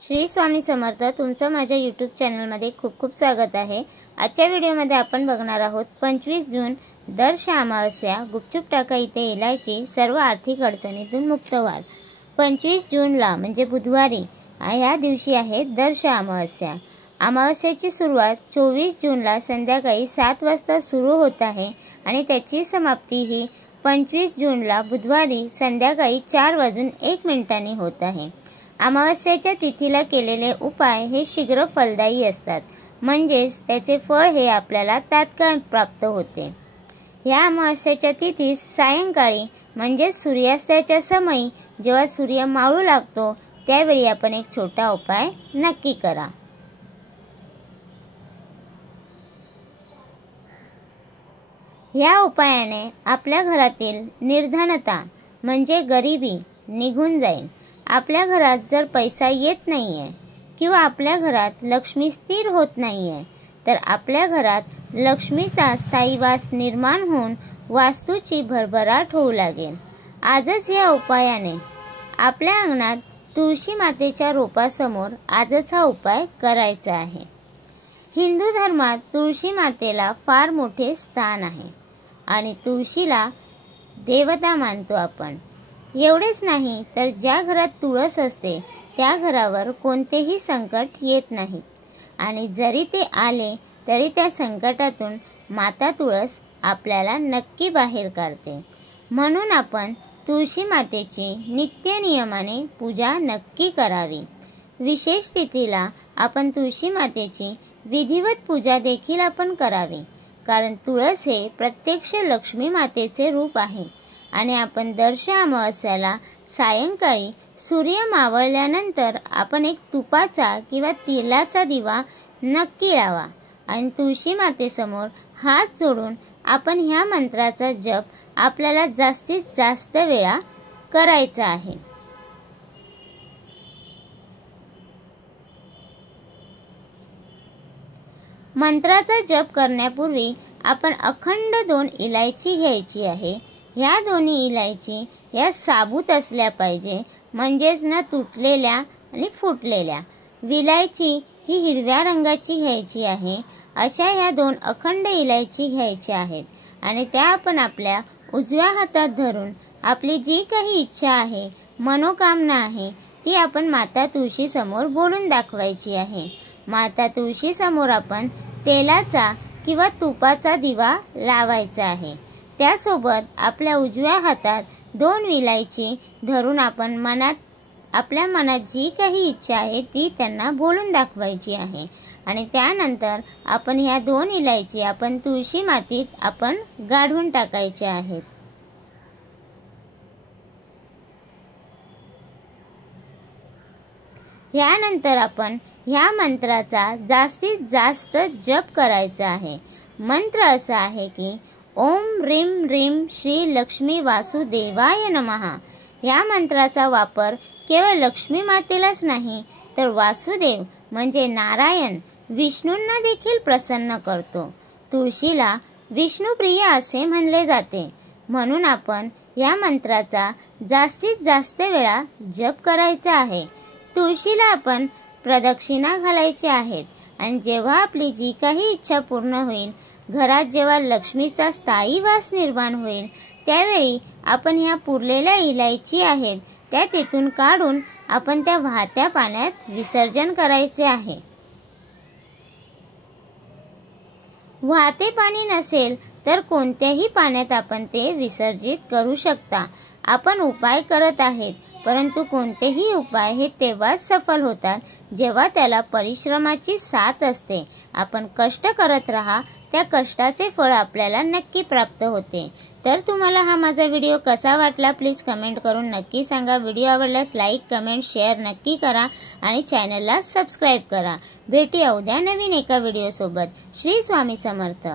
श्री स्वामी समर्थ तुमचं माझ्या यूट्यूब चॅनलमध्ये खूप खूप स्वागत आहे। आजच्या व्हिडिओमध्ये आपण बघणार आहोत 25 जून दर अमावस्या गुपचूप टाका इथे इलायची सर्व आर्थिक अडचणीतून मुक्त व्हाल। 25 जूनला म्हणजे बुधवारी या दिवशी आहे दर अमावस्या। अमावस्याची सुरुवात 24 जूनला संध्याकाळी 7 वाजता सुरू होत आहे आणि त्याची समाप्ती ही 25 जूनला बुधवारी संध्याकाळी 4:01 होत आहे। अमावस्याच्या तिथीला केलेले उपाय हे शीघ्र फलदायी असतात, म्हणजेच त्याचे फळ हे आपल्याला तात्काळ प्राप्त होते। या अमावस्याच्या तिथीस सायंकाळी म्हणजे सूर्यास्ताच्या समयी जेव्हा सूर्य मावळू लागतो त्यावेळी आपण एक छोटा उपाय नक्की करा। या उपायाने आपल्या घरातील निर्धनता म्हणजे गरिबी निघून जाईल। आपल्या घरात जर पैसा येत नाहीये किंवा आपल्या घरात लक्ष्मी स्थिर होत नाहीये तर आपल्या घरात लक्ष्मीचा स्थायी वास निर्माण होऊन वास्तूची भरभराट होऊ लागेल। आजच या उपायाने आपल्या अंगणात तुळशी मातेच्या रोपासमोर आजच हा उपाय करायचा आहे। हिंदू धर्मात तुळशी मातेला फार मोठे स्थान आहे आणि तुळशीला देवता मानतो आपण। एवढेच नाही तर ज्या घरात तुळस असते त्या घरावर कोणतेही संकट येत नाही आणि जरी ते आले तरी त्या संकटातून माता तुळस आपल्याला नक्की बाहेर काढते। म्हणून आपण तुळशी मातेची नित्य नियमाने पूजा नक्की करावी। विशेष तिथीला आपण तुळशी मातेची विधिवत पूजा देखील आपण करावी, कारण तुळस हे प्रत्यक्ष लक्ष्मी मातेचे रूप आहे आणि आपण दर अमावस्याला सायंकाळी सूर्य मावळल्यानंतर आपण एक तुपाचा किंवा तेलाचा दिवा नक्की लावा आणि तुळशी मातेसमोर हात जोडून आपण ह्या मंत्राचा जप आपल्याला जास्तीत जास्त वेळा करायचा आहे। मंत्राचा जप करण्यापूर्वी आपण अखंड 2 इलायची घ्यायची आहे। ह्या दोन्ही इलायची या साबूत असल्या पाहिजे, म्हणजेच न तुटलेल्या आणि फुटलेल्या। विलायची ही हिरव्या रंगाची घ्यायची आहे। अशा ह्या 2 अखंड इलायची घ्यायच्या आहेत आणि त्या आपण आपल्या उजव्या हातात धरून आपली जी काही इच्छा आहे, मनोकामना आहे ती आपण माता तुळशी समोर बोलून दाखवायची आहे। माता तुळशी समोर आपण तेलाचा किंवा तुपाचा दिवा लावायचा आहे। त्यासोबत आपल्या उजव्या हातात 2 विलायची धरून आपण आपल्या मनात जी काही इच्छा आहे ती त्यांना बोलून दाखवायची आहे आणि त्यानंतर आपण ह्या 2 इलायची आपण तुळशी मातीत आपण गाढून टाकायच्या आहेत। यानंतर आपण ह्या मंत्राचा जास्तीत जास्त जप करायचा आहे। मंत्र असा आहे की ओम ह्रीं ह्रीं श्री लक्ष्मी वासुदेवाय नमः। या मंत्राचा वापर केवळ लक्ष्मी मातेलाच नाही तर वासुदेव म्हणजे नारायण विष्णूंना देखील प्रसन्न करतो। तुळशीला विष्णुप्रिय असे म्हणले जाते, म्हणून आपण या मंत्राचा जास्तीत जास्त वेळा जप करायचा आहे। तुळशीला आपण प्रदक्षिणा घालायची आहेत आणि जेव्हा आपली जी काही इच्छा पूर्ण होईल, घरात जेव्हा लक्ष्मीचा स्थायी वास निर्माण होईल त्यावेळी आपण ह्या पुरलेल्या इलायची आहेत त्या तेथून काढून आपण त्या वाहत्या पाण्यात विसर्जन करायचे आहे। वाहते पाणी नसेल तर कोणत्याही पाण्यात आपण ते विसर्जित करू शकता। आपण उपाय करत आहेत, परंतु कोणतेही उपाय हे तेव्हाच सफल होतात जेव्हा त्याला परिश्रमाची साथ असते। आपण कष्ट करत राहा, त्या कष्टाचे फळ आपल्याला नक्की प्राप्त होते। तर तुम्हाला हा माझा व्हिडिओ कसा वाटला प्लीज कमेंट करून नक्की सांगा। व्हिडिओ आवडल्यास लाईक कमेंट शेअर नक्की करा आणि चॅनलला सबस्क्राईब करा। भेटूया उद्या नवीन एका व्हिडिओ सोबत। श्री स्वामी समर्थ।